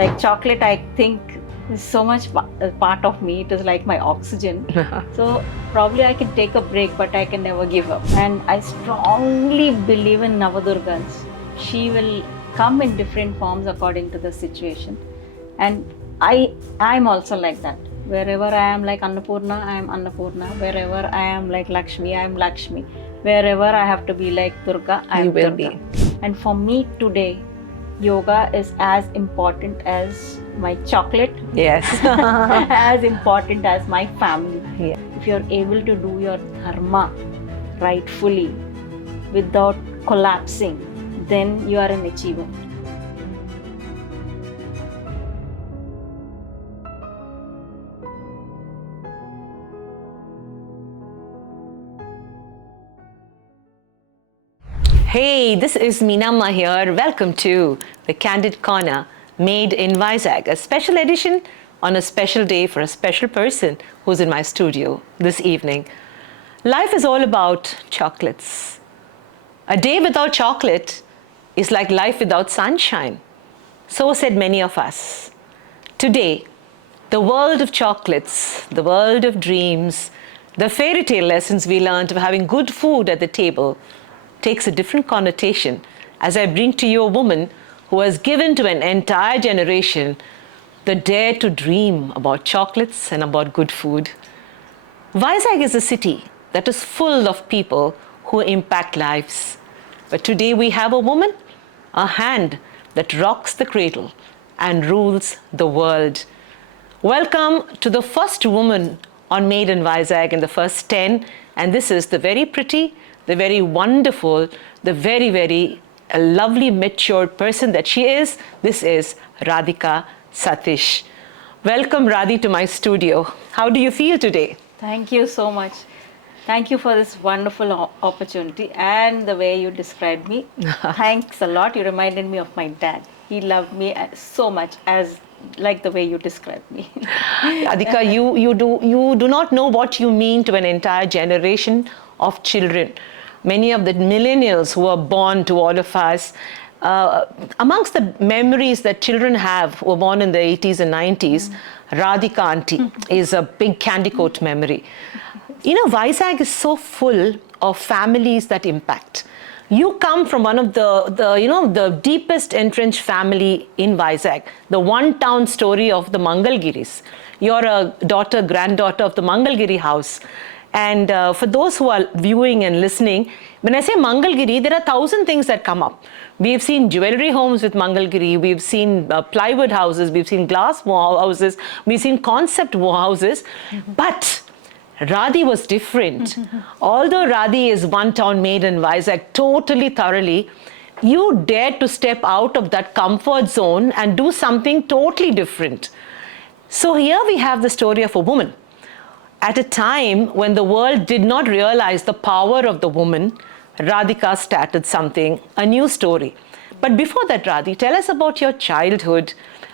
Like chocolate, I think is so much part of me. It is like my oxygen. So probably I can take a break, but I can never give up. And I strongly believe in Navadurgas. She will come in different forms according to the situation. And I'm also like that. Wherever I am like Annapurna, I am Annapurna. Wherever I am like Lakshmi, I am Lakshmi. Wherever I have to be like Durga, I am Durga. And for me today, yoga is as important as my chocolate. Yes. As important as my family. Yeah. If you're able to do your dharma rightfully without collapsing, then you are an achiever. Hey, this is Meenamma here. Welcome to the Candid Corner, made in Vizag, a special edition on a special day for a special person who's in my studio this evening. Life is all about chocolates. A day without chocolate is like life without sunshine. So said many of us. Today, the world of chocolates, the world of dreams, the fairy tale lessons we learned of having good food at the table takes a different connotation as I bring to you a woman who has given to an entire generation the dare to dream about chocolates and about good food. Vizag is a city that is full of people who impact lives. But today we have a woman, a hand that rocks the cradle and rules the world. Welcome to the first woman on Made in Vizag in the first 10, and this is the very pretty, the very wonderful, the very, very lovely, mature person that she is. This is Radhika Satish. Welcome, Radhi, to my studio. How do you feel today? Thank you so much. Thank you for this wonderful opportunity and the way you described me. Thanks a lot. You reminded me of my dad. He loved me so much as like the way you described me. Radhika, you do not know what you mean to an entire generation of children. Many of the millennials who are born to all of us, amongst the memories that children have who were born in the 80s and 90s, Radhika auntie is a big candy coat memory. You know, Vizag is so full of families that impact. You come from one of the deepest entrenched family in Vizag, the one town story of the Mangalgiris. You're a granddaughter of the Mangalgiri house. And for those who are viewing and listening, when I say Mangalgiri, there are 1,000 things that come up. We've seen jewelry homes with Mangalgiri, we've seen plywood houses, we've seen glass houses, we've seen concept houses, but Radhi was different. Although Radhi is one town made in Vizag totally thoroughly, you dared to step out of that comfort zone and do something totally different. So here we have the story of a woman. At a time when the world did not realize the power of the woman, Radhika started something, a new story. But before that, Radhi, tell us about your childhood,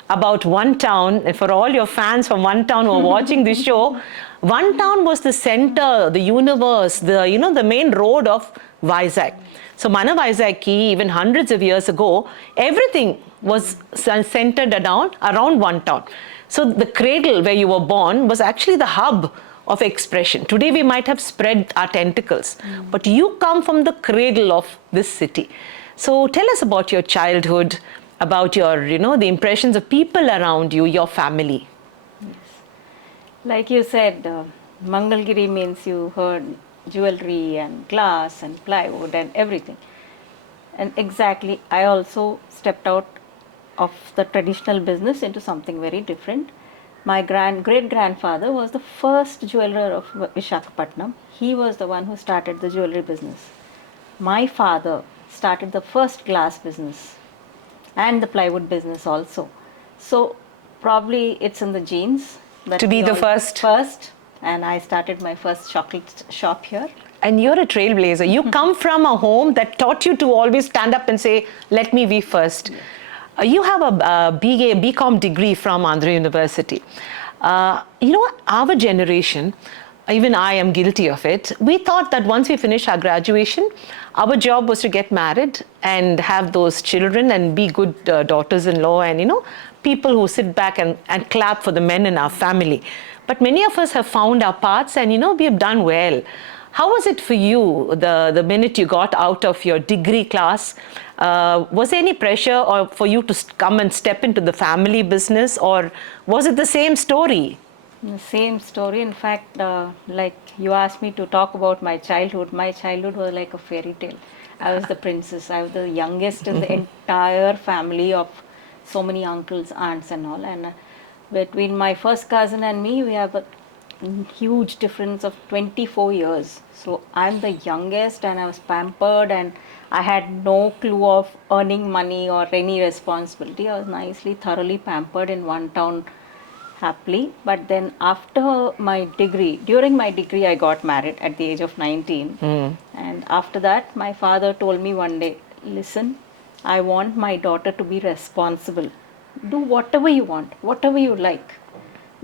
about One Town, and for all your fans from One Town who are watching this show, One Town was the center, the universe, the main road of Vizag. So Mana Vizag ki, even hundreds of years ago, everything was centered around One Town. So the cradle where you were born was actually the hub of expression. Today we might have spread our tentacles, but you come from the cradle of this city. So tell us about your childhood, about your, the impressions of people around you, your family. Yes. Like you said, Mangalgiri means you heard jewelry and glass and plywood and everything. And exactly, I also stepped out of the traditional business into something very different. My great-grandfather was the first jeweler of Visakhapatnam. He was the one who started the jewelry business. My father started the first glass business and the plywood business also. So probably it's in the genes. That to be the first. And I started my first chocolate shop here. And you're a trailblazer. You come from a home that taught you to always stand up and say, let me be first. Yeah. You have a BCom degree from Andhra University. Our generation, even I am guilty of it, we thought that once we finish our graduation, our job was to get married and have those children and be good daughters-in-law and, people who sit back and clap for the men in our family. But many of us have found our paths and, we have done well. How was it for you the minute you got out of your degree class? Was there any pressure or for you to come and step into the family business, or was it the same story? The same story. In fact, like you asked me to talk about my childhood. My childhood was like a fairy tale. I was the princess. I was the youngest in the entire family of so many uncles, aunts, and all. And between my first cousin and me, we have a huge difference of 24 years. So I'm the youngest, and I was pampered, and I had no clue of earning money or any responsibility. I was nicely, thoroughly pampered in one town happily. But then after my degree, during my degree, I got married at the age of 19. And after that, my father told me one day, listen, I want my daughter to be responsible. Do whatever you want, whatever you like.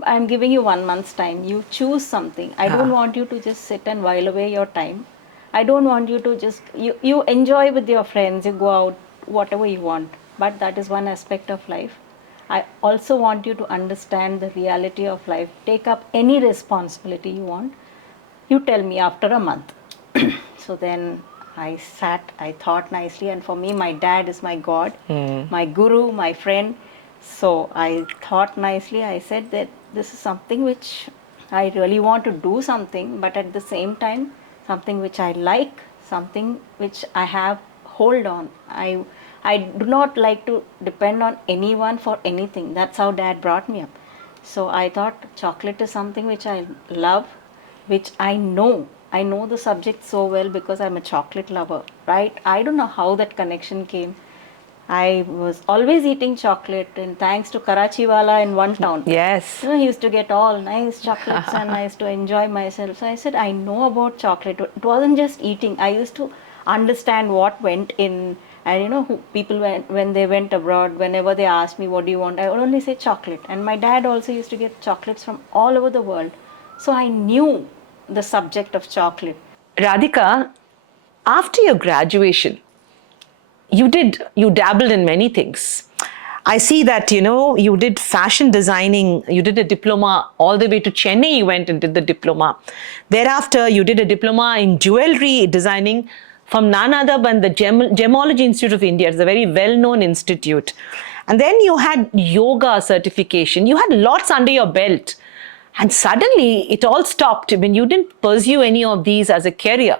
I'm giving you 1 month's time. You choose something. I don't want you to just sit and while away your time. I don't want you to just, you enjoy with your friends, you go out, whatever you want. But that is one aspect of life. I also want you to understand the reality of life. Take up any responsibility you want. You tell me after a month. So then I sat, I thought nicely, and for me, my dad is my God, my guru, my friend. So I thought nicely. I said that this is something which I really want to do something, but at the same time, something which I like, something which I have hold on. I do not like to depend on anyone for anything. That's how dad brought me up. So I thought chocolate is something which I love, which I know. I know the subject so well because I'm a chocolate lover, right? I don't know how that connection came. I was always eating chocolate, and thanks to Karachiwala in one town. Yes. He used to get all nice chocolates and I used to enjoy myself. So I said, I know about chocolate. It wasn't just eating. I used to understand what went in. And people when they went abroad, whenever they asked me, what do you want? I would only say chocolate. And my dad also used to get chocolates from all over the world. So I knew the subject of chocolate. Radhika, after your graduation, you dabbled in many things. I see that, you did fashion designing, you did a diploma all the way to Chennai, you went and did the diploma. Thereafter, you did a diploma in jewelry designing from none other than the Gemology Institute of India. It's a very well-known institute. And then you had yoga certification. You had lots under your belt. And suddenly, it all stopped. I mean, you didn't pursue any of these as a career.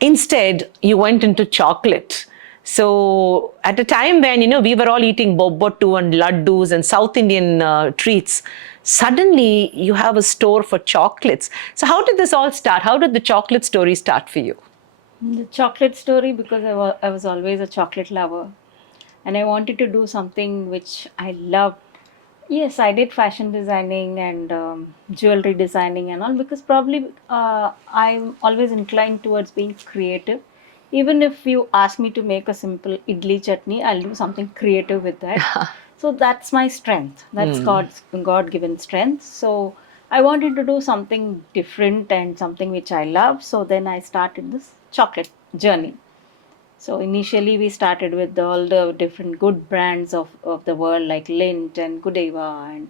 Instead, you went into chocolate. So at a time when, we were all eating bobbottu and laddus and South Indian treats, suddenly you have a store for chocolates. So how did this all start? How did the chocolate story start for you? The chocolate story, because I was always a chocolate lover. And I wanted to do something which I loved. Yes, I did fashion designing and jewelry designing and all, because probably I'm always inclined towards being creative. Even if you ask me to make a simple idli chutney, I'll do something creative with that. So that's my strength. That's God's God-given strength. So I wanted to do something different and something which I love. So then I started this chocolate journey. So initially we started with all the different good brands of the world, like Lindt and Godiva and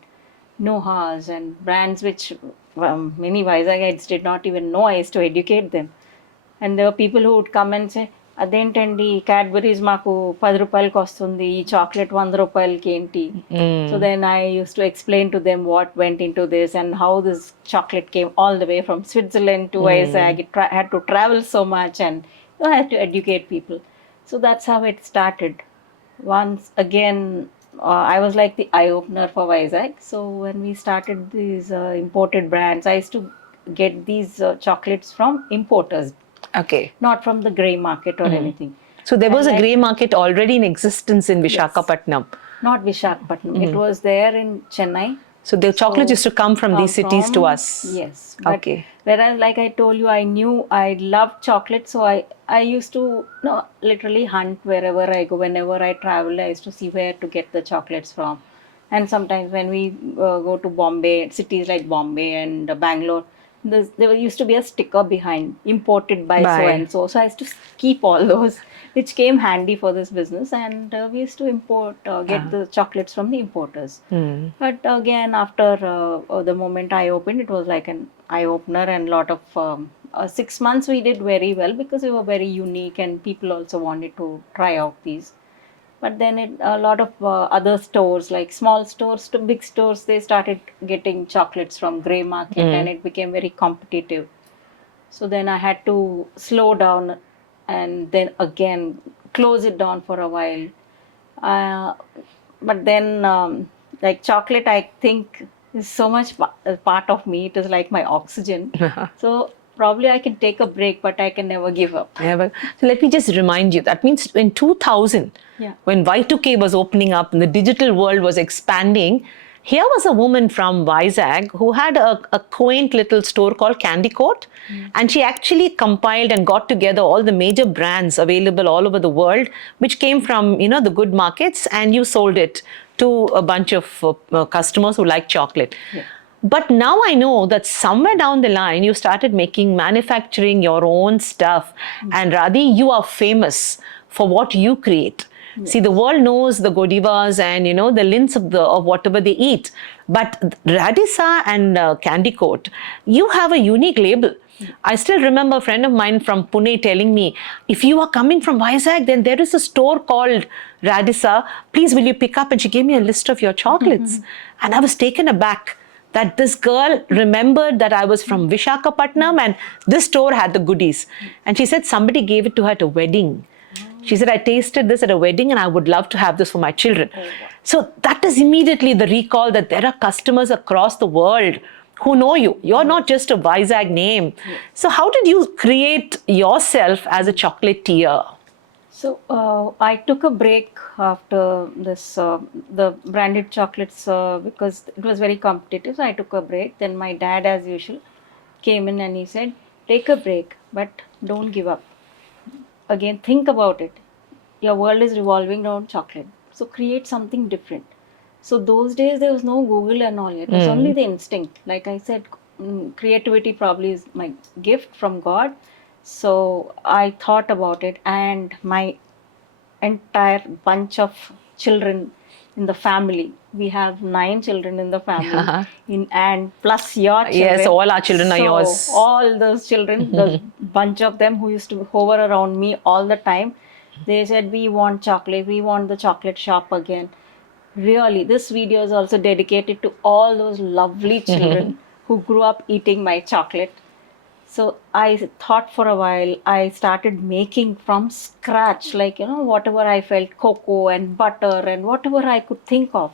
Nohas, and brands which many Visagites did not even know. I used to educate them. And there were people who would come and say, అదేంటండి Cadbury's మాకు 10 రూపాయలకి వస్తుంది, ఈ chocolate 100 రూపాయలకి ఏంటి? So then I used to explain to them what went into this and how this chocolate came all the way from Switzerland to Vizag. It had to travel so much, and I had to educate people. So that's how it started. Once again, I was like the eye-opener for Vizag. So when we started these imported brands, I used to get these chocolates from importers. Okay. Not from the grey market or anything. So there was a grey market already in existence in Visakhapatnam. Not Visakhapatnam. It was there in Chennai. So the chocolates used to come from these cities to us. Yes. But Okay. whereas, like I told you, I knew I loved chocolate, so I used to literally hunt wherever I go. Whenever I travel, I used to see where to get the chocolates from. And sometimes when we go to Bombay, cities like Bombay and Bangalore, there used to be a sticker behind, imported by so By. and so. So I used to keep all those, which came handy for this business. And we used to get the chocolates from the importers. But again, after the moment I opened, it was like an eye opener, and lot of 6 months we did very well because we were very unique, and people also wanted to try out these. But then a lot of other stores, like small stores to big stores, they started getting chocolates from grey market, and it became very competitive. So then I had to slow down, and then again close it down for a while. Uh, but then, like chocolate, I think is so much a part of me. It is like my oxygen. So probably I can take a break, but I can never give up. Never. So let me just remind you, that means in 2000, Yeah. when Y2K was opening up and the digital world was expanding, here was a woman from Vizag who had a quaint little store called Candy Coat. And she actually compiled and got together all the major brands available all over the world, which came from, the good markets, and you sold it to a bunch of customers who like chocolate. Yeah. But now I know that somewhere down the line, you started manufacturing your own stuff. And Radhi, you are famous for what you create. Yes. See, the world knows the Godivas and, the lints of whatever they eat. But Radisa and Candy Coat, you have a unique label. I still remember a friend of mine from Pune telling me, if you are coming from Vizag, then there is a store called Radisa. Please, will you pick up? And she gave me a list of your chocolates. And I was taken aback that this girl remembered that I was from Visakhapatnam and this store had the goodies. And she said somebody gave it to her at a wedding. She said, I tasted this at a wedding and I would love to have this for my children. So that is immediately the recall that there are customers across the world who know you. You're not just a Vizag name. So how did you create yourself as a chocolatier? So I took a break after this, the branded chocolates, because it was very competitive. So I took a break. Then my dad, as usual, came in and he said, take a break, but don't give up. Again, think about it. Your world is revolving around chocolate. So create something different. So those days there was no Google and all. It was only the instinct. Like I said, creativity probably is my gift from God. So I thought about it, and my entire bunch of children in the family. We have 9 children in the family, and plus your children. Yes, all our children are yours. All those children, the bunch of them who used to hover around me all the time, they said, we want chocolate, we want the chocolate shop again. Really, this video is also dedicated to all those lovely children who grew up eating my chocolate. So I thought for a while, I started making from scratch, like, whatever I felt, cocoa and butter and whatever I could think of.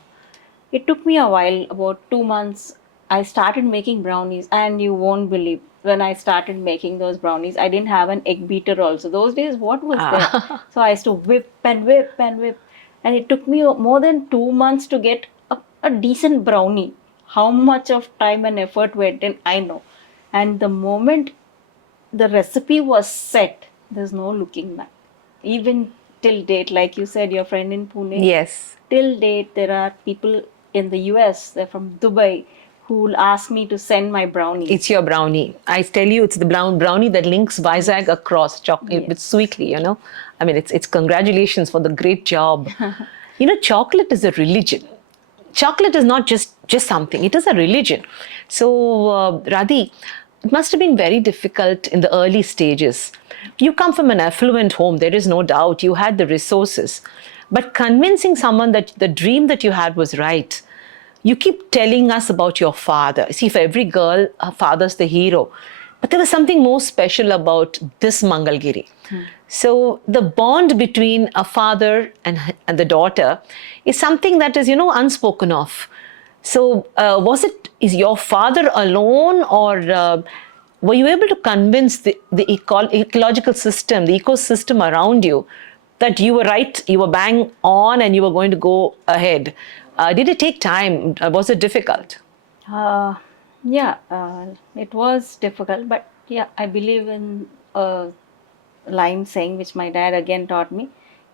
It took me a while, about 2 months. I started making brownies, and you won't believe, when I started making those brownies, I didn't have an egg beater also. Those days, what was there? So I used to whip and whip and whip. And it took me more than 2 months to get a decent brownie. How much of time and effort went in, I know. And the moment the recipe was set, there's no looking back. Even till date, like you said, your friend in Pune. Yes. Till date, there are people in the US, they're from Dubai, who will ask me to send my brownies. It's your brownie. I tell you, it's the brownie that links Vizag across chocolate with sweetly, I mean, it's congratulations for the great job. Chocolate is a religion. Chocolate is not just something, it is a religion. So, Radhi, it must have been very difficult in the early stages. You come from an affluent home, there is no doubt. You had the resources. But convincing someone that the dream that you had was right. You keep telling us about your father. See, for every girl, her father's the hero. But there was something more special about this Mangalagiri. So the bond between a father and the daughter is something that is, unspoken of. So is your father alone, or were you able to convince the ecological system, the ecosystem around you, that you were right, you were bang on and you were going to go ahead? Did it take time? Was it difficult? Yeah, it was difficult, but yeah, I believe in a line saying, which my dad again taught me,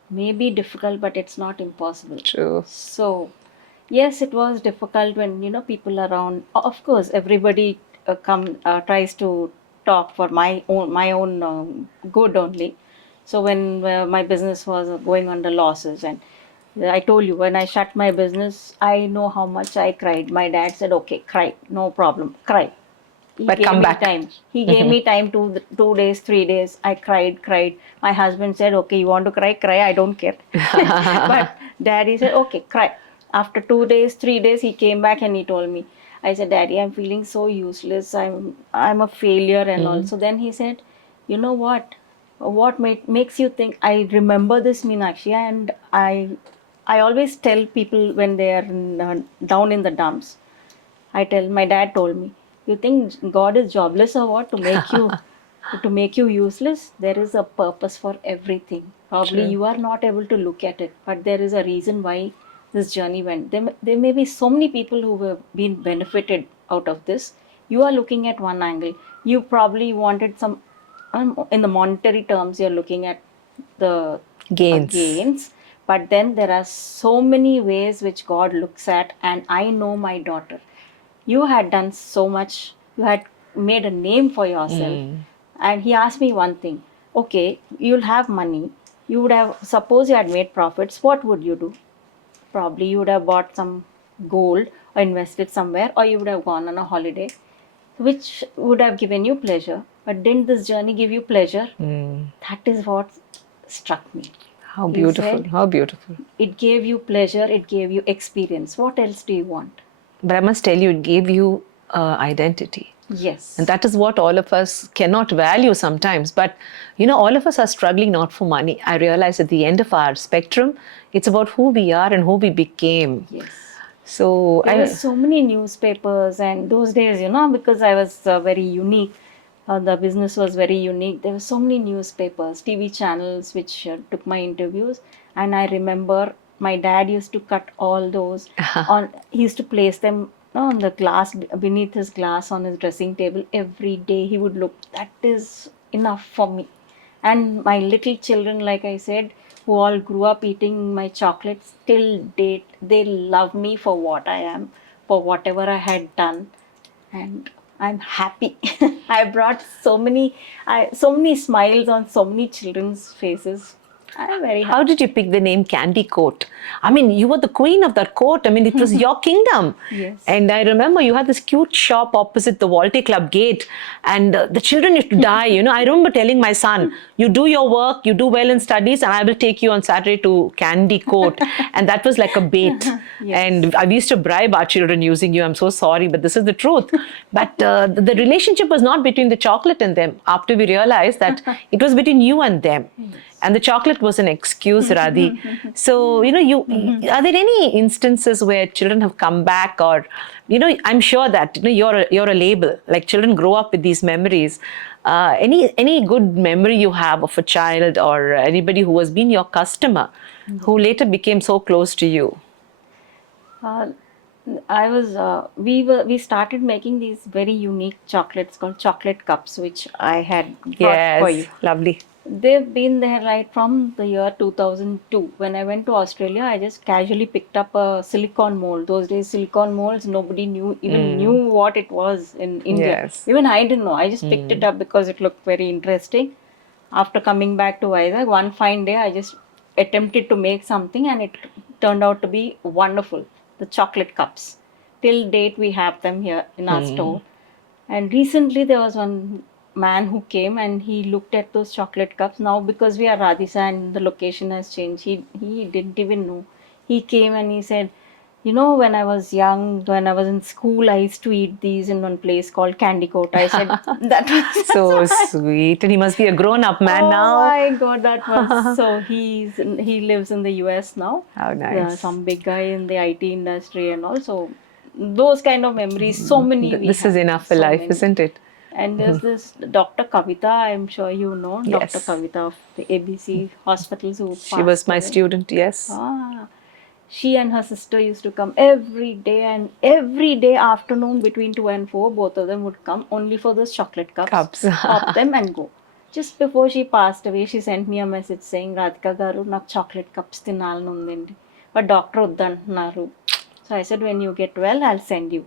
may be difficult, but it's not impossible. True. So, yes, it was difficult when, people around, of course, everybody tries to talk for my own good only. So when my business was going under losses, and I told you, when I shut my business, I know how much I cried. My dad said, "Okay, cry, no problem, cry." He But gave come me back. time. He gave me time 2 days, 3 days. I cried. My husband said, "Okay, you want to cry? Cry. I don't care." But daddy said, "Okay, cry." After 2 days, 3 days, he came back and he told me. I said, "Daddy, I'm feeling so useless. I'm a failure." And also, then he said, "You know what? Makes you think?" I remember this, Meenakshi, and I always tell people when they are down in the dumps. I tell my dad told me, "You think God is jobless or what to make you useless? There is a purpose for everything. Probably True. you are not able to look at it, but there is a reason why this journey went. There may be so many people who have been benefited out of this. You are looking at one angle. You probably wanted some, in the monetary terms, you're looking at the Gains. gains, but then there are so many ways which God looks at. And I know my daughter, you had done so much, you had made a name for yourself. And he asked me one thing, okay, you'll have money, you would have, suppose you had made profits, what would you do? Probably you would have bought some gold or invested somewhere, or you would have gone on a holiday, which would have given you pleasure. But didn't this journey give you pleasure? That is what struck me. How He beautiful. said, How beautiful. it gave you pleasure, it gave you experience. What else do you want? But I must tell you, it gave you identity. Yes. And that is what all of us cannot value sometimes. But, all of us are struggling not for money. I realize at the end of our spectrum, it's about who we are and who we became. Yes. So, There were so many newspapers, and those days, because I was very unique, the business was very unique. There were so many newspapers, TV channels which took my interviews, and I remember my dad used to cut all those on. He used to place them on the glass, beneath his glass on his dressing table every day. He would look. That is enough for me. And my little children, like I said, who all grew up eating my chocolates, till date, they love me for what I am, for whatever I had done, and I'm happy. I brought so many smiles on so many children's faces. I'm very how happy. did you pick the name Candy Coat? I mean, you were the queen of that coat. I mean, it was your kingdom. Yes. And I remember you had this cute shop opposite the Waltair Club gate, and the children used to die. I remember telling my son, "You do your work, you do well in studies, and I will take you on Saturday to Candy Coat." And that was like a bait. Yes. And we used to bribe our children using you. I'm so sorry, but this is the truth. But the relationship was not between the chocolate and them. After we realized that it was between you and them. And the chocolate was an excuse, Radhi. So, are there any instances where children have come back, or, I'm sure that you're a label. Like, children grow up with these memories. Any good memory you have of a child or anybody who has been your customer, who later became so close to you? Uh, we started making these very unique chocolates called chocolate cups, which I had brought for you. Yes, lovely. They've been there right from the year 2002. When I went to Australia, I just casually picked up a silicone mold. Those days, silicone molds, nobody knew what it was in India. Yes. Even I didn't know. I just picked it up because it looked very interesting. After coming back to Vizag, one fine day, I just attempted to make something, and it turned out to be wonderful. The chocolate cups. Till date, we have them here in our store. And recently there was one man who came and he looked at those chocolate cups. Now, because we are RADISA and the location has changed, he didn't even know. He came and he said, when I was young, when I was in school, I used to eat these in one place called Candy Coat. I said, that was So sweet. And he must be a grown-up man now. Oh my God, that was so. He lives in the US now. How nice. Some big guy in the IT industry and also those kind of memories. So many. This is enough for life, isn't it? And there's this Dr. Kavita, I'm sure you know, Yes. Dr. Kavita of the ABC hospitals who She was passed my away. student, yes. She and her sister used to come every day, and every day afternoon between 2 and 4, both of them would come only for those chocolate cups. Pop them and go. Just before she passed away, she sent me a message saying, Radhika garu, నాకు chocolate cups తినాలని ఉందండి. But doctor వద్దంటున్నారు. So I said, when you get well, I'll send you.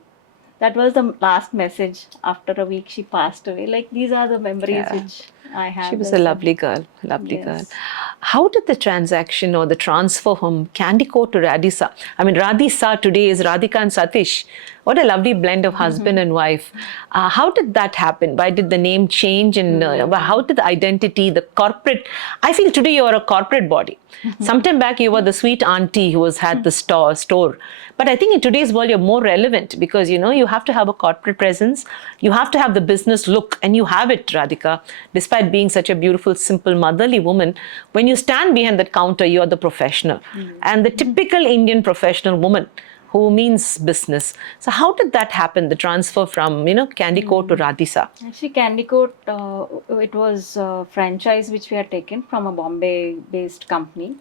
that was the last message. After a week, she passed away. Like, these are the memories Yeah. which I have. She was a There's lovely girl, lovely girl. Yes. How did the transaction or the transfer from Candicot to Radisa? I mean, Radisa today is Radhika and Satish. What a lovely blend of husband and wife. How did that happen? Why did the name change? And how did the identity, the corporate? I feel today you are a corporate body. Sometime back you were the sweet auntie who has had the store. But I think in today's world you're more relevant because you have to have a corporate presence. You have to have the business look, and you have it, Radhika. Despite being such a beautiful, simple, motherly woman, when you stand behind that counter, you are the professional. And the typical Indian professional woman who means business. So how did that happen, the transfer from, Candicot to Radisa? Actually, Candicot, it was a franchise which we had taken from a Bombay-based company.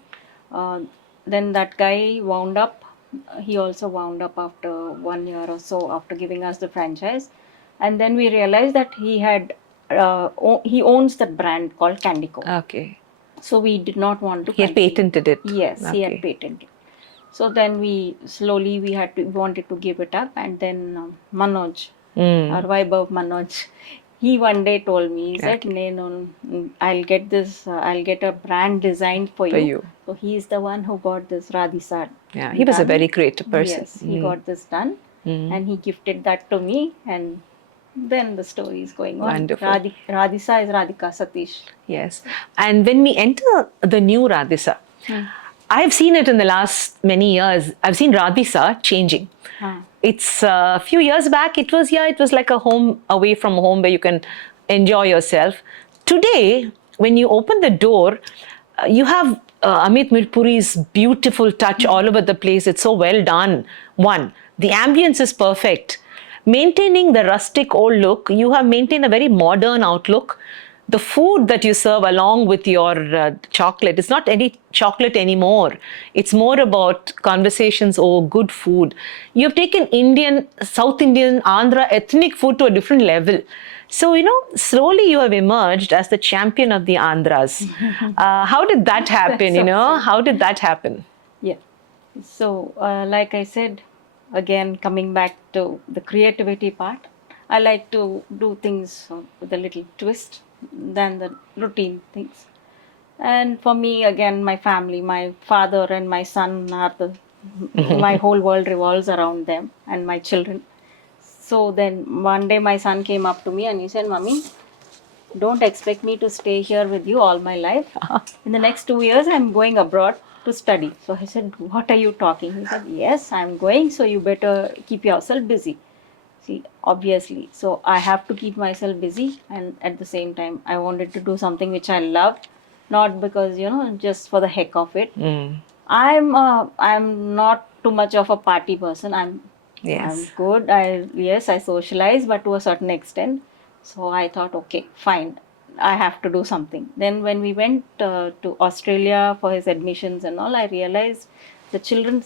Then that guy wound up. He also wound up after 1 year or so after giving us the franchise. And then we realized that he owns that brand called Candicot. Okay. So we did not want to. He had patented it. Yes, Okay. he had patented. So then we wanted to give it up, and then Manoj, our Vaibhav Manoj, he one day told me, he said, no, I'll get a brand designed for you. So he's the one who got this Radhisa. Yeah, he was a very creative person. Yes, he got this done, and he gifted that to me, and then the story is going on. Wonderful. Radhisa is Radhika Satish. Yes. And when we enter the new Radhisa, I've seen it in the last many years. I've seen Radhisa changing. It's a few years back, it was like a home away from home where you can enjoy yourself. Today, when you open the door, you have Amit Mirpuri's beautiful touch all over the place. It's so well done. One, the ambience is perfect. Maintaining the rustic old look, you have maintained a very modern outlook. The food that you serve along with your chocolate, it's not any chocolate anymore. It's more about conversations over good food. You have taken Indian, South Indian, Andhra ethnic food to a different level. So, slowly you have emerged as the champion of the Andhras. How did that happen, How did that happen? Yeah. So, like I said, again, coming back to the creativity part, I like to do things with a little twist than the routine things. And for me, again, my family, my father and my son are my whole world revolves around them and my children. So then one day my son came up to me and he said, Mommy, don't expect me to stay here with you all my life. In the next 2 years, I'm going abroad to study. So I said, what are you talking? He said, yes, I'm going. So you better keep yourself busy. See, obviously. So I have to keep myself busy. And at the same time, I wanted to do something which I love. Not because, just for the heck of it. I'm not too much of a party person. I'm good. I socialize, but to a certain extent. So I thought, okay, fine, I have to do something. Then when we went to Australia for his admissions and all, I realized the children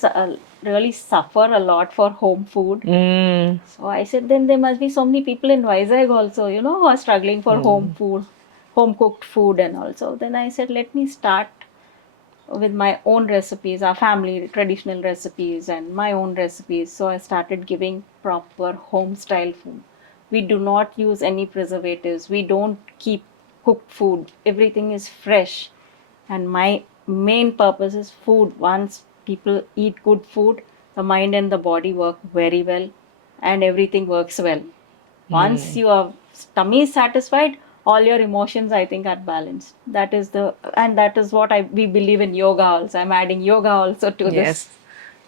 really suffer a lot for home food. So I said, then there must be so many people in Vizag also, who are struggling for home food, home cooked food and all. So then I said, let me start with my own recipes, our family traditional recipes and my own recipes. So I started giving proper home style food. We do not use any preservatives. We don't keep cooked food. Everything is fresh. And my main purpose is food. Once people eat good food, the mind and the body work very well and everything works well. Once your tummy is satisfied, all your emotions, I think, are balanced. That is what we believe in yoga also. I'm adding yoga also to this.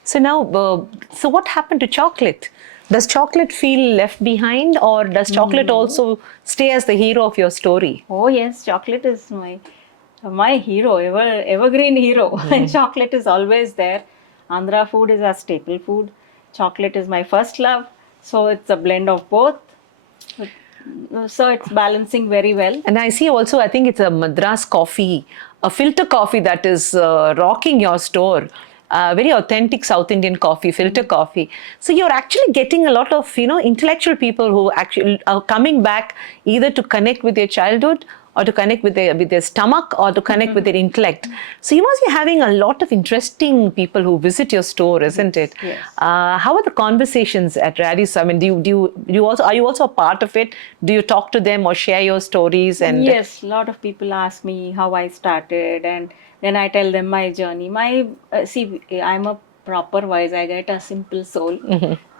So now, so what happened to chocolate? Does chocolate feel left behind, or does chocolate also stay as the hero of your story? Oh yes, chocolate is my hero, evergreen hero. And chocolate is always there. Andhra food is our staple food. Chocolate is my first love. So it's a blend of both. So it's balancing very well. And I see also, I think it's a Madras coffee, a filter coffee that is rocking your store. very authentic South Indian coffee, filter coffee. So you're actually getting a lot of, intellectual people who actually are coming back either to connect with their childhood or to connect with their stomach or to connect with their intellect. So you must be having a lot of interesting people who visit your store, isn't it? Yes. How are the conversations at RADISA? I mean, are you also a part of it? Do you talk to them or share your stories? And Yes, a lot of people ask me how I started, and then I tell them my journey. See, I'm a proper wise. I get a simple soul,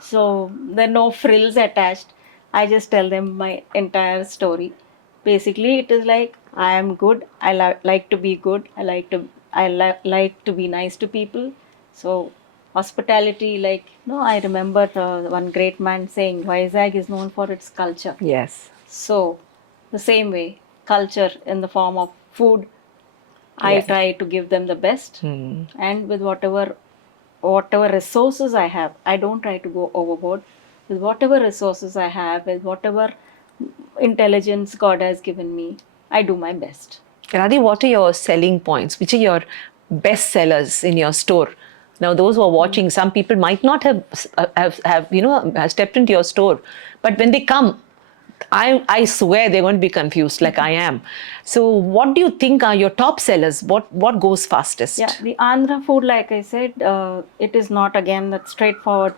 so there are no frills attached. I just tell them my entire story. Basically, it is like I am good. I like to be good. Like to be nice to people. So hospitality, I remember one great man saying, Vizag is known for its culture. yes. So, the same way, culture in the form of food, I try to give them the best, and with whatever resources I have, I don't try to go overboard. With whatever resources I have, with whatever intelligence God has given me, I do my best. Radhi, what are your selling points? Which are your best sellers in your store? Now, those who are watching, some people might not have stepped into your store, but when they come, I swear they're going to be confused, like I am. So, what do you think are your top sellers? What goes fastest? Yeah, the Andhra food, like I said, it is not again that straightforward.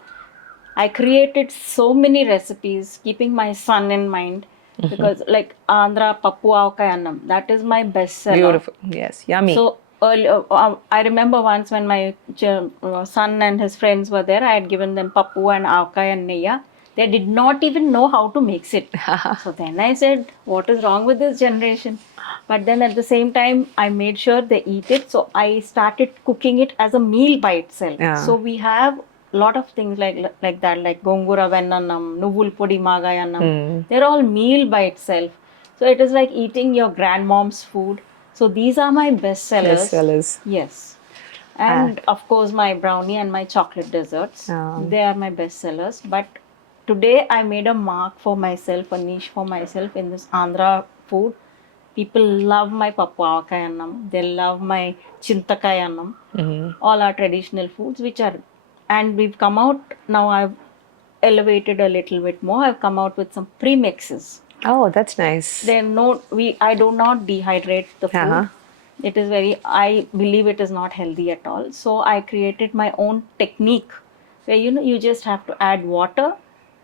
I created so many recipes, keeping my son in mind, because like Andhra Pappu Avkai Annam, that is my best seller. Beautiful. Yes, yummy. So I remember once when my son and his friends were there, I had given them Pappu and Avkai and Neya. They did not even know how to mix it. So then I said, what is wrong with this generation? But then at the same time, I made sure they eat it. So I started cooking it as a meal by itself. Yeah. So we have a lot of things like that, like gongura vennannam, nuvul podi magayannam. They're all meal by itself. So it is like eating your grandmom's food. So these are my best sellers. Best sellers. Yes. And of course, my brownie and my chocolate desserts. They are my best sellers. But today I made a mark for myself, a niche for myself in this Andhra food. People love my pappakai annam. They love my chintakai annam. All our traditional foods, and we've come out now. I've elevated a little bit more. I've come out with some premixes. Oh, that's nice. I do not dehydrate the food. It is I believe it is not healthy at all. So I created my own technique where you just have to add water,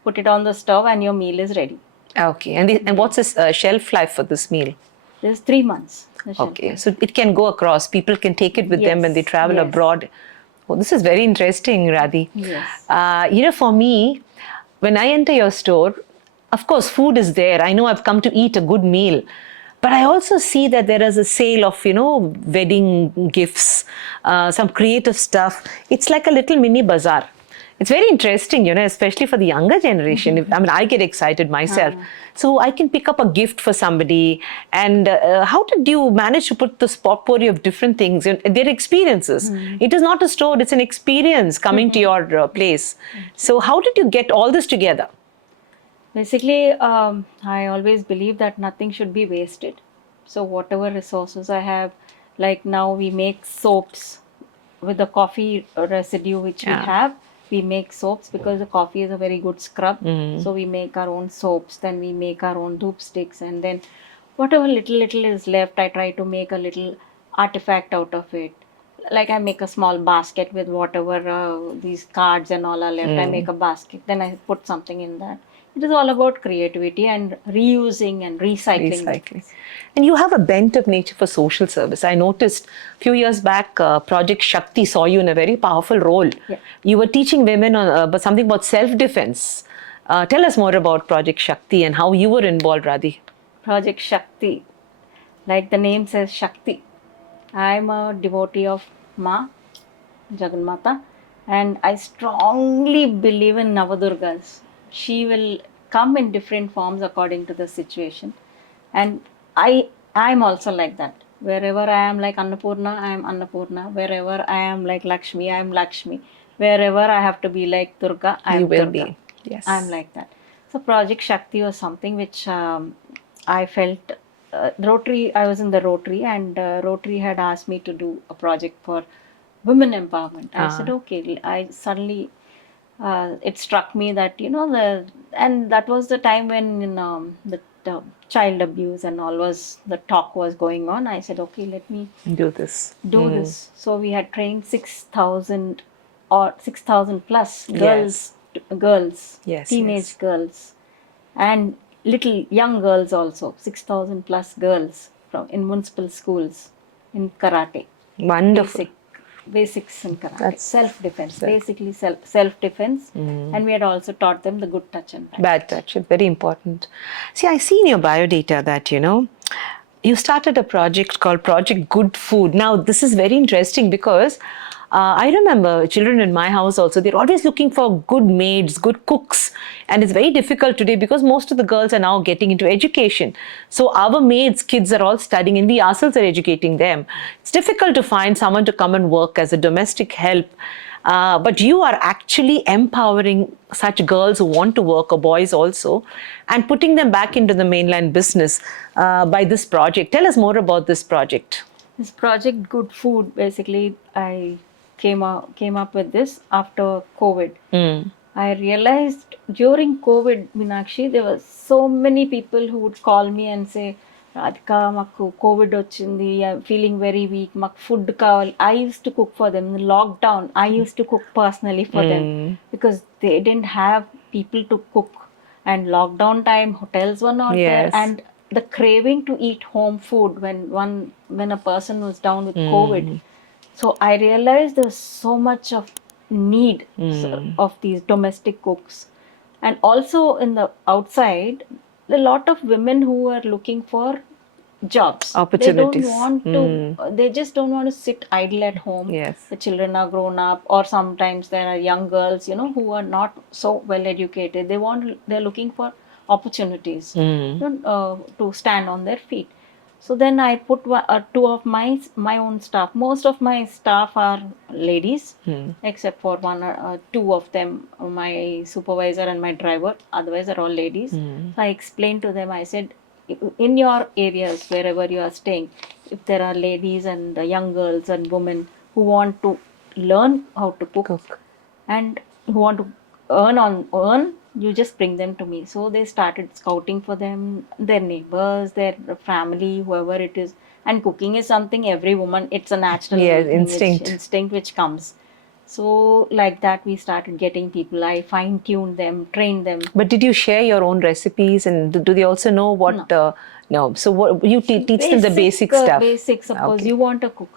put it on the stove, and your meal is ready. Okay, and what's the shelf life for this meal? There's 3 months. Okay, so it can go across. People can take it with them when they travel abroad. Oh, this is very interesting, Radhi. Yes. For me, when I enter your store, of course, food is there. I know I've come to eat a good meal. But I also see that there is a sale of, wedding gifts, some creative stuff. It's like a little mini bazaar. It's very interesting, especially for the younger generation. I get excited myself. So I can pick up a gift for somebody. And how did you manage to put this potpourri of different things? Their experiences. It is not a store, it's an experience coming to your place. So how did you get all this together? Basically, I always believe that nothing should be wasted. So whatever resources I have, like now we make soaps with the coffee residue which we have. We make soaps because the coffee is a very good scrub. So we make our own soaps, then we make our own doop sticks, and then whatever little is left, I try to make a little artifact out of it. Like I make a small basket with whatever these cards and all are left. I make a basket, then I put something in that. It is all about creativity and reusing and recycling. And you have a bent of nature for social service. I noticed a few years back, Project Shakti saw you in a very powerful role. Yeah. You were teaching women something about self-defense. Tell us more about Project Shakti and how you were involved, Radhi. Project Shakti, like the name says, Shakti. I'm a devotee of Ma, Jagannatha, and I strongly believe in Navadurgas. She will come in different forms according to the situation. And I'm also like that. Wherever I am like Annapurna, I am Annapurna. Wherever I am like Lakshmi, I am Lakshmi. Wherever I have to be like Durga, I am Durga. Be. Yes. I'm like that. So Project Shakti was something which I felt Rotary, I was in the Rotary, and Rotary had asked me to do a project for women empowerment. I said, okay. I suddenly, it struck me that, and that was the time when the child abuse and all the talk was going on. I said, okay, let me Do this. do this. So we had trained 6,000 or 6,000 plus girls, Yes, teenage yes. girls, and little young girls also, 6,000 plus girls in municipal schools in karate. Wonderful. Basics in karate. That's Self-defense, self. basically self-defense. And we had also taught them the good touch and Bad touch. It's very important. See, I see in your biodata that, you started a project called Project Good Food. Now, this is very interesting because I remember children in my house also, they're always looking for good maids, good cooks. And it's very difficult today because most of the girls are now getting into education. So our maids, kids are all studying and we ourselves are educating them. It's difficult to find someone to come and work as a domestic help. But you are actually empowering such girls who want to work, or boys also, and putting them back into the mainland business by this project. Tell us more about this project. This project Good Food, basically, I came up with this after COVID. I realized during COVID, Meenakshi, there were so many people who would call me and say, Radhika, maku COVID ochindi, I'm feeling very weak, maku food kavali. I used to cook for them. In lockdown, I used to cook personally for them because they didn't have people to cook. And lockdown time, hotels were not there. Yes. And the craving to eat home food when a person was down with COVID. So I realized there's so much of need of these domestic cooks. And also in the outside, a lot of women who are looking for jobs. Opportunities. They just don't want to sit idle at home. Yes. The children are grown up, or sometimes there are young girls, who are not so well educated. They're looking for opportunities to stand on their feet. So then I put two of my own staff. Most of my staff are ladies, except for two of them, my supervisor and my driver. Otherwise, they're all ladies. So I explained to them. I said, in your areas, wherever you are staying, if there are ladies and young girls and women who want to learn how to cook. And who want to earn, you just bring them to me. So they started scouting for them, their neighbors, their family, whoever it is. And cooking is something every woman, it's a natural instinct which comes. So like that, we started getting people. I fine-tuned them, trained them. But did you share your own recipes, and do they also know what? No. So what you teach them the basic stuff. Suppose you want to cook.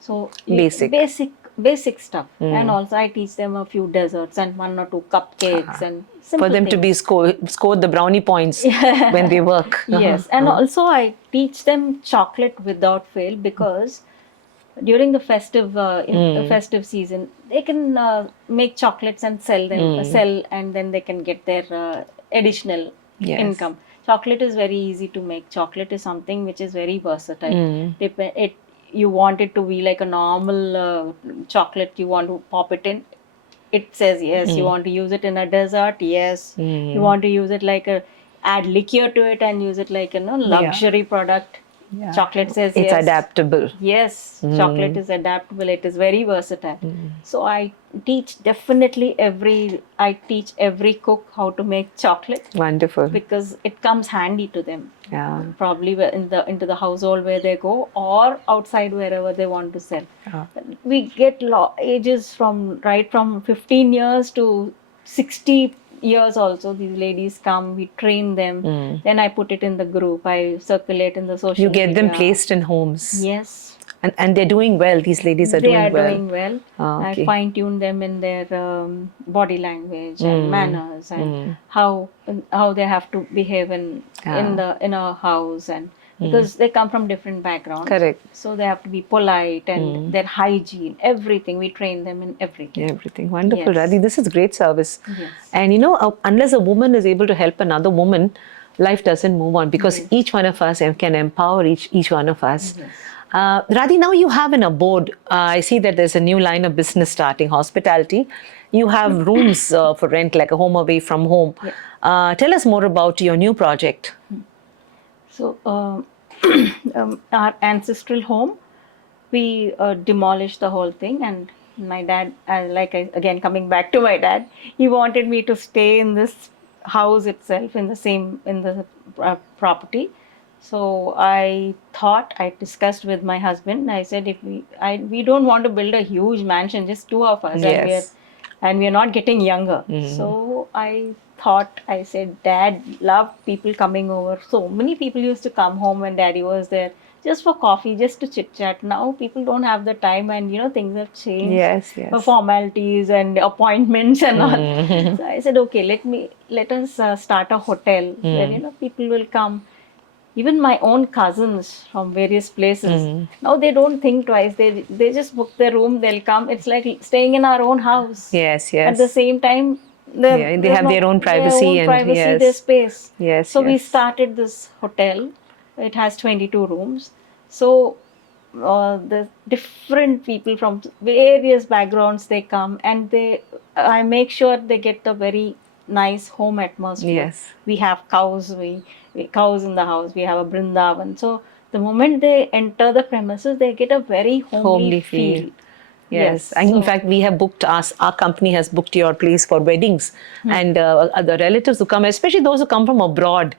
So basic stuff. And also I teach them a few desserts and 1 or 2 cupcakes and simple for them things. to be score the brownie points when they work. Yes. And also I teach them chocolate without fail, because during the festive season, they can make chocolates and sell and then they can get their additional income. Chocolate is very easy to make. Chocolate is something which is very versatile. You want it to be like a normal chocolate, you want to pop it in, it says yes. You want to use it in a dessert, yes. You want to use it add liquor to it and use it like luxury product. Chocolate says it's yes. adaptable. Yes, chocolate is adaptable. It is very versatile. So I teach every cook how to make chocolate. Wonderful. Because it comes handy to them. Yeah. Probably into the household where they go, or outside wherever they want to sell. We get ages from 15 years to 60 years also. These ladies come, we train them, then I put it in the group, I circulate in the social media. You get them placed in homes. Yes. And they're doing well. These ladies are doing well. They are doing well. I fine-tune them in their body language and manners and how they have to behave in a house, and because they come from different backgrounds. Correct. So they have to be polite, and their hygiene, everything. We train them in everything. Everything. Wonderful, yes. Radhi. This is great service. Yes. And unless a woman is able to help another woman, life doesn't move on, because each one of us can empower each one of us. Yes. Radhi, now you have an abode. I see that there's a new line of business starting, hospitality. You have rooms for rent, like a home away from home. Yeah. Tell us more about your new project. So, our ancestral home, we demolished the whole thing. And my dad, again coming back to my dad, he wanted me to stay in this house itself, in the property. So I thought, I discussed with my husband. I said, if we don't want to build a huge mansion, just two of us, Yes. and we're not getting younger. So I thought, I said, Dad loved people coming over. So many people used to come home when Daddy was there, just for coffee, just to chit chat. Now people don't have the time, and things have changed. Yes, yes. For formalities and appointments and all. So I said, okay, let us start a hotel where people will come. Even my own cousins from various places, now they don't think twice. They just book their room, they'll come. It's like staying in our own house. Yes, yes. At the same time, They have their own privacy yes. their space. Yes. So yes. we started this hotel. It has 22 rooms. So the different people from various backgrounds, they come, and I make sure they get the very nice home atmosphere. Yes. We have cows, we cows in the house. We have a brindavan. So the moment they enter the premises, they get a very homely feel. Yes, and in fact, we have booked our company has booked your place for weddings, and the relatives who come, especially those who come from abroad,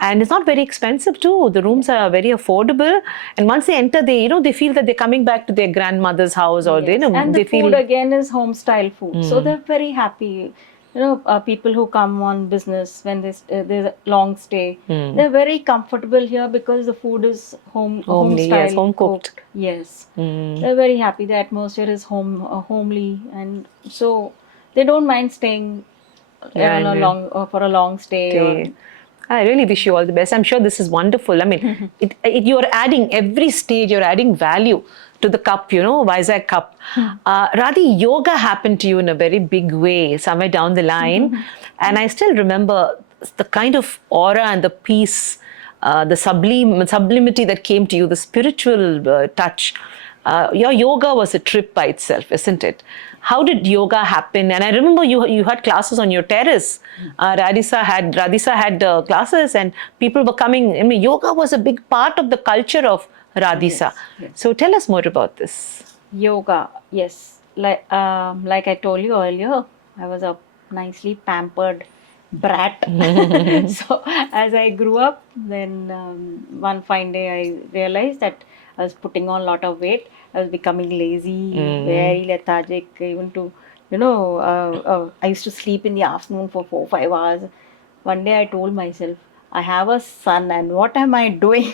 and it's not very expensive too. The rooms are very affordable, and once they enter, they feel that they're coming back to their grandmother's house, or and they the food again is home style food, so they're very happy. People who come on business, when there's a long stay, they're very comfortable here because the food is home style, yes, home cooked. Yes, they're very happy. The atmosphere is homely, and so they don't mind staying for a long stay. I really wish you all the best. I'm sure this is wonderful. I mean, you're adding every stage. You're adding value to the cup, Vizag Cup. Radhi, yoga happened to you in a very big way somewhere down the line. And I still remember the kind of aura and the peace, the sublimity that came to you, the spiritual touch. Your yoga was a trip by itself, isn't it? How did yoga happen? And I remember you had classes on your terrace. Radhisa had classes, and people were coming. I mean, yoga was a big part of the culture of RADISA. Yes. So tell us more about this. Yoga, yes. Like I told you earlier, I was a nicely pampered brat. So as I grew up, then one fine day I realized that I was putting on a lot of weight. I was becoming lazy, very lethargic, even to, I used to sleep in the afternoon for 4-5 hours. One day I told myself, I have a son, and what am I doing?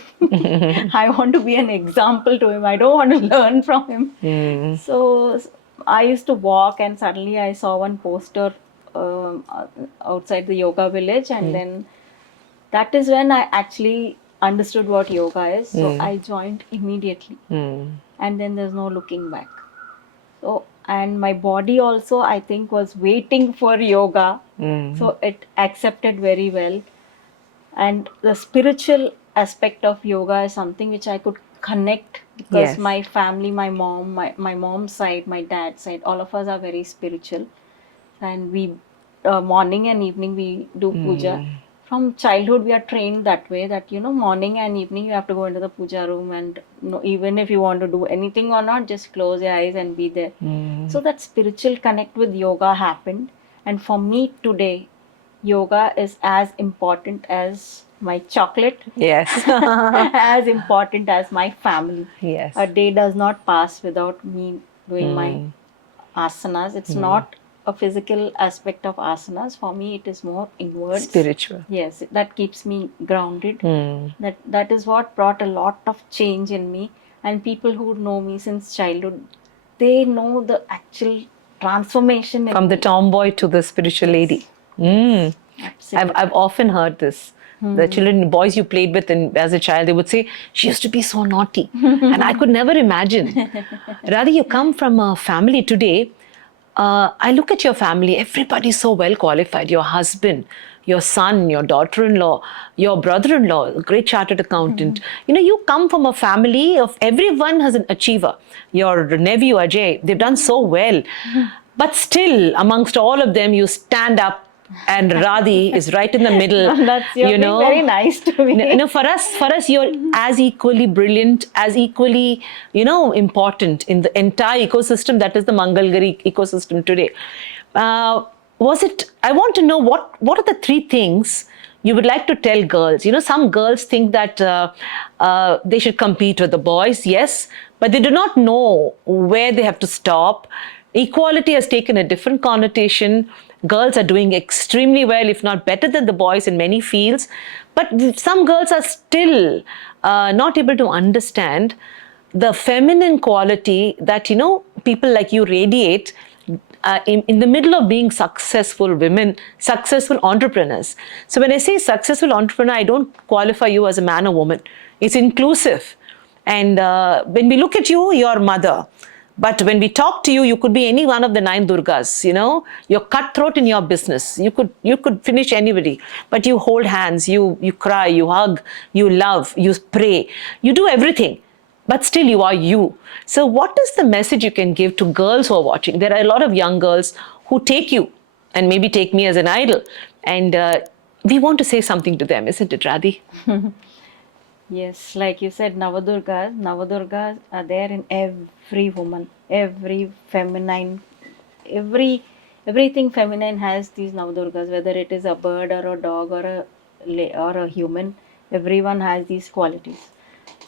I want to be an example to him. I don't want to learn from him. So I used to walk, and suddenly I saw one poster outside the yoga village, and then that is when I actually understood what yoga is. So I joined immediately, and then there's no looking back. So, and my body also, I think, was waiting for yoga. So it accepted very well. And the spiritual aspect of yoga is something which I could connect, because my family, my mom, my mom's side, my dad's side, all of us are very spiritual. And we, morning and evening, we do puja. From childhood, we are trained that way, that, morning and evening, you have to go into the puja room, and even if you want to do anything or not, just close your eyes and be there. So that spiritual connect with yoga happened. And for me today, yoga is as important as my chocolate. Yes. As important as my family. Yes. A day does not pass without me doing my asanas. It's not a physical aspect of asanas. For me, it is more inward. Spiritual. Yes, that keeps me grounded. That is what brought a lot of change in me. And people who know me since childhood, they know the actual transformation in From the me. tomboy to the spiritual lady. I've often heard this. The children, boys you played with as a child, they would say, she used to be so naughty. And I could never imagine. Radhi, you come from a family today. I look at your family, everybody's so well qualified. Your husband, your son, your daughter-in-law, your brother-in-law, a great chartered accountant. You come from a family of everyone has an achiever. Your nephew, Ajay, they've done so well. But still, amongst all of them, you stand up and Radhi is right in the middle. You're being very nice to me. No, for us, you're as equally brilliant, as equally, important in the entire ecosystem that is the Mangalagiri ecosystem today. I want to know what are the three things you would like to tell girls? Some girls think that they should compete with the boys, yes, but they do not know where they have to stop. Equality has taken a different connotation. Girls are doing extremely well, if not better than the boys in many fields. But some girls are still not able to understand the feminine quality that, people like you radiate in the middle of being successful women, successful entrepreneurs. So when I say successful entrepreneur, I don't qualify you as a man or woman. It's inclusive. And when we look at you, you're mother. But when we talk to you, you could be any one of the 9 Durgas, You're cutthroat in your business. You could finish anybody. But you hold hands, you cry, you hug, you love, you pray. You do everything. But still you are you. So what is the message you can give to girls who are watching? There are a lot of young girls who take you and maybe take me as an idol. And we want to say something to them, isn't it, Radhi? Yes, like you said, Navadurgas are there in every woman, every feminine, everything feminine has these Navadurgas, whether it is a bird or a dog or a human, everyone has these qualities.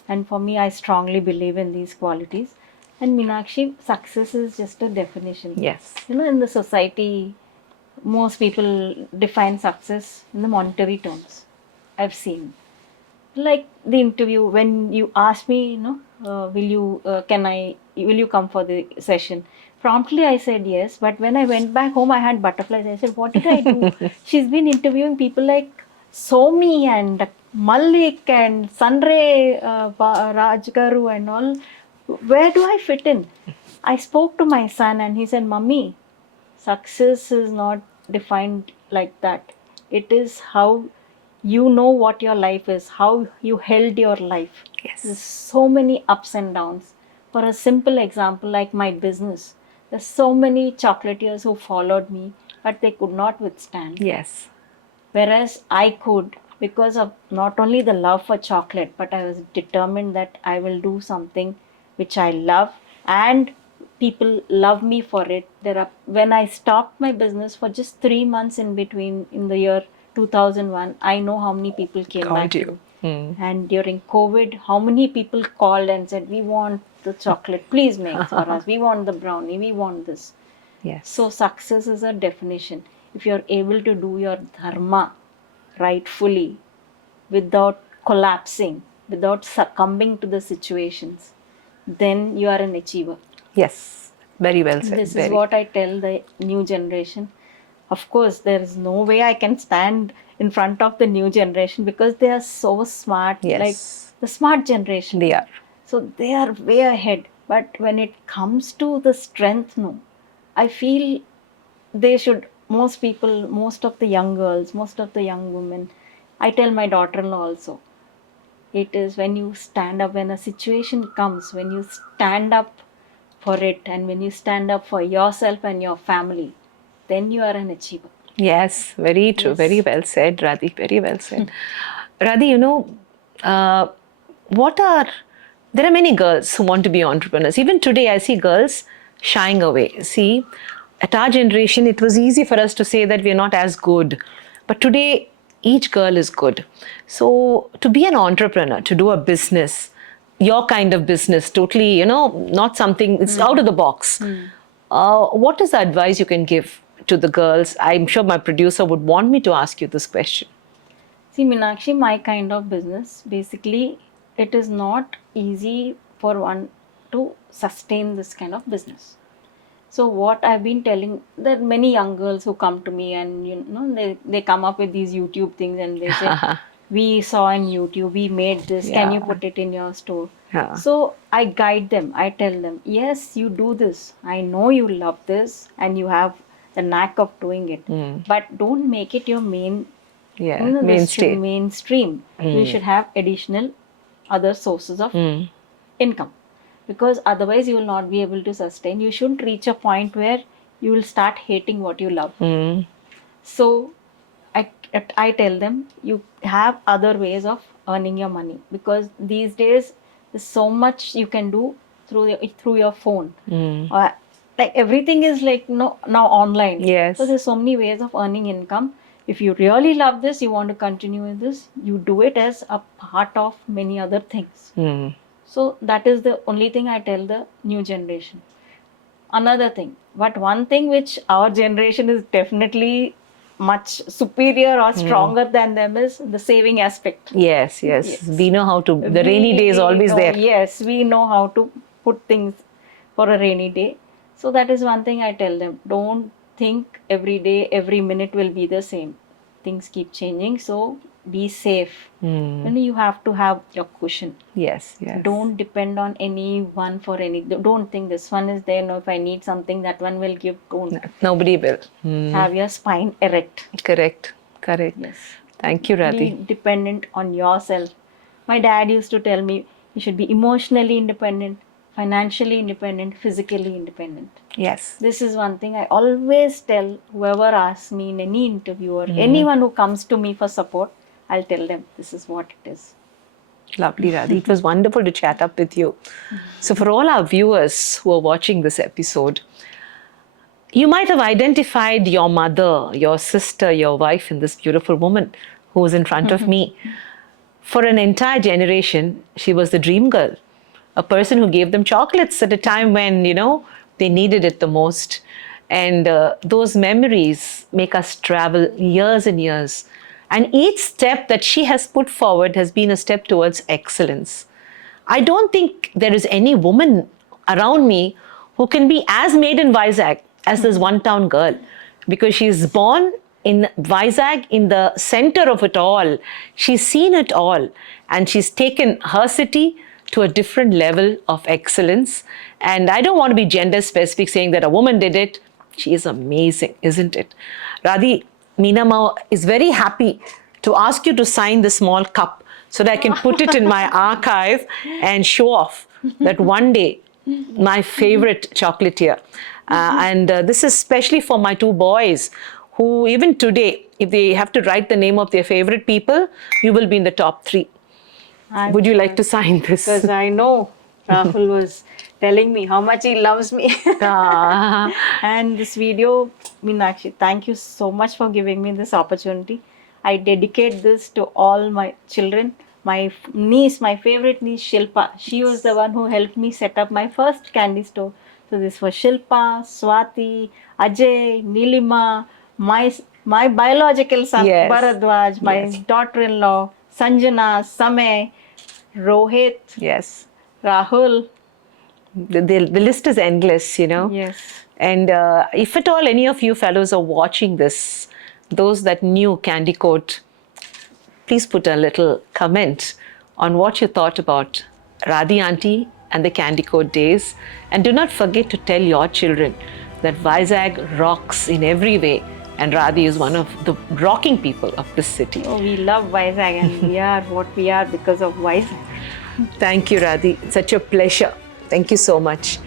And for me, I strongly believe in these qualities. And Meenakshi, success is just a definition. Yes. In the society, most people define success in the monetary terms. I've seen. Like the interview, when you asked me, will you come for the session? Promptly I said yes, but when I went back home, I had butterflies. I said, what did I do? She's been interviewing people like Somi and Malik and Sunray Rajgaru and all. Where do I fit in? I spoke to my son and he said, Mummy, success is not defined like that. It is how you know what your life is, how you held your life. Yes. There's so many ups and downs. For a simple example, like my business, there's so many chocolatiers who followed me, but they could not withstand. Yes. Whereas I could, because of not only the love for chocolate, but I was determined that I will do something which I love and people love me for it. When I stopped my business for just 3 months in between in the year 2001, I know how many people came back to you. And during COVID, how many people called and said, we want the chocolate, please make for us. We want the brownie, we want this. Yes. So success is a definition. If you're able to do your dharma rightfully, without collapsing, without succumbing to the situations, then you are an achiever. Yes, very well said. This is what I tell the new generation. Of course, there is no way I can stand in front of the new generation because they are so smart, Yes. like the smart generation. They are. So they are way ahead. But when it comes to the strength, no. I feel they should, most people, most of the young girls, most of the young women, I tell my daughter-in-law also, it is when you stand up, when a situation comes, when you stand up for it and when you stand up for yourself and your family, then you are an achiever. Yes, very true. Yes. Very well said, Radhi. Very well said. Radhi, there are many girls who want to be entrepreneurs. Even today, I see girls shying away. See, at our generation, it was easy for us to say that we are not as good. But today, each girl is good. So to be an entrepreneur, to do a business, your kind of business, totally, not something, it's out of the box. What is the advice you can give to the girls? I'm sure my producer would want me to ask you this question. See, Meenakshi, my kind of business, basically, it is not easy for one to sustain this kind of business. So what I've been telling, there are many young girls who come to me and, they come up with these YouTube things and they say, we saw on YouTube, we made this, can you put it in your store? Yeah. So I guide them, I tell them, yes, you do this. I know you love this and you have the knack of doing it. But don't make it your mainstream. You should have additional other sources of income. Because otherwise you will not be able to sustain. You shouldn't reach a point where you will start hating what you love. So I tell them you have other ways of earning your money, because these days there's so much you can do through your phone. Like everything is like now online. Yes. So there's so many ways of earning income. If you really love this, you want to continue with this, you do it as a part of many other things. So that is the only thing I tell the new generation. Another thing, but one thing which our generation is definitely much superior or stronger than them is the saving aspect. Yes. Yes. We know how to. The rainy day is always know, there. Yes, we know how to put things for a rainy day. So that is one thing I tell them. Don't think every day, every minute will be the same. Things keep changing, so be safe. You have to have your cushion. Yes. Don't depend on anyone for any. Don't think this one is there. No, if I need something, that one will give. Don't. Nobody will. Have your spine erect. Correct. Yes. Thank you, Radhi. Be dependent on yourself. My dad used to tell me you should be emotionally independent, financially independent, physically independent. Yes. This is one thing I always tell whoever asks me in any interview or anyone who comes to me for support. I'll tell them this is what it is. Lovely, Radhi. It was wonderful to chat up with you. So for all our viewers who are watching this episode, you might have identified your mother, your sister, your wife in this beautiful woman who is in front of me. For an entire generation, she was the dream girl, a person who gave them chocolates at a time when, they needed it the most. And those memories make us travel years and years. And each step that she has put forward has been a step towards excellence. I don't think there is any woman around me who can be as made in Vizag as this one town girl, because she is born in Vizag, in the center of it all. She's seen it all, and she's taken her city to a different level of excellence. And I don't want to be gender specific saying that a woman did it. She is amazing, isn't it? Radhi, Meenamma is very happy to ask you to sign this small cup so that I can put it in my archive and show off that one day my favorite chocolatier. And this is especially for my two boys, who even today, if they have to write the name of their favorite people, you will be in the top 3. Would you like to sign this? Because I know Rahul was telling me how much he loves me. And this video, Meenakshi, thank you so much for giving me this opportunity. I dedicate this to all my children. My niece, my favorite niece, Shilpa, she was the one who helped me set up my first candy store. So this was Shilpa, Swati, Ajay, Nilima, my biological son, Bharadwaj, my daughter-in-law, Sanjana, Samay, Rohit, Rahul. The list is endless, Yes. And if at all any of you fellows are watching this, those that knew Candy Coat, please put a little comment on what you thought about Radhi Auntie and the Candy Coat days. And do not forget to tell your children that Vizag rocks in every way, and Radhi is one of the rocking people of this city. Oh, we love Vizag, and we are what we are because of Vizag. Thank you, Radhi. It's such a pleasure. Thank you so much.